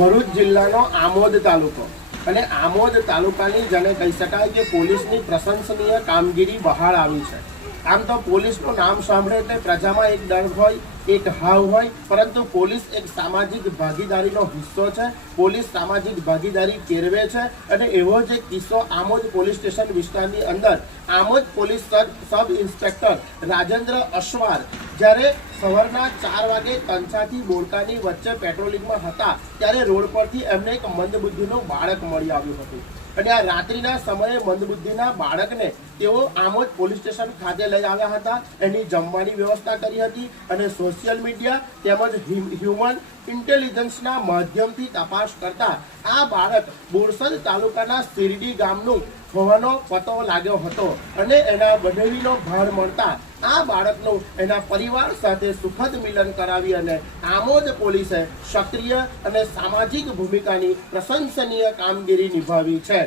ભરૂચ જિલ્લાનો આમોદ તાલુકો. અને આમોદ તાલુકાની જેને કહી શકાય કે પોલીસની પ્રશંસનીય કામગીરી બહાર આવી છે. આમ તો પોલીસનું નામ સાંભળે એટલે પ્રજામાં એક ડર હોય, એક હાવ હોય, પરંતુ પોલીસ એક સામાજિક ભાગીદારીનો હિસ્સો છે. પોલીસ સામાજિક ભાગીદારી કેળવે છે અને એવો જ એક કિસ્સો આમોદ પોલીસ સ્ટેશન વિસ્તારની અંદર. Amod police sub inspector Rajendra Ashwar જ્યારે સવારના ચાર વાગે કંછાથી બોરકાની વચ્ચે પેટ્રોલિંગમાં હતા, ત્યારે રોડ પરથી એમને એક મંદબુદ્ધિનું બાળક મળી આવ્યું હતું. અને આ રાત્રિના સમયે મંદબુદ્ધિના બાળકને તેઓ આમોદ પોલીસ સ્ટેશન ખાતે લઈ આવ્યા હતા. એની જમવાની વ્યવસ્થા કરી હતી અને સોશિયલ મીડિયા તેમજ હ્યુ- હ્યુમન ઇન્ટેલિજન્સના માધ્યમથી તપાસ કરતા આ બાળક બોરસદ તાલુકાના શિરડી ગામનું હોવાનો પતો લાગ્યો હતો અને એના બનેવીનો ભાર મળતા આ બાળકનું એના પરિવાર સુખદ મિલન કરાવી અને આમોદ પોલીસે સક્રિય અને સામાજિક ભૂમિકાની પ્રશંસનીય કામગીરી નિભાવી છે.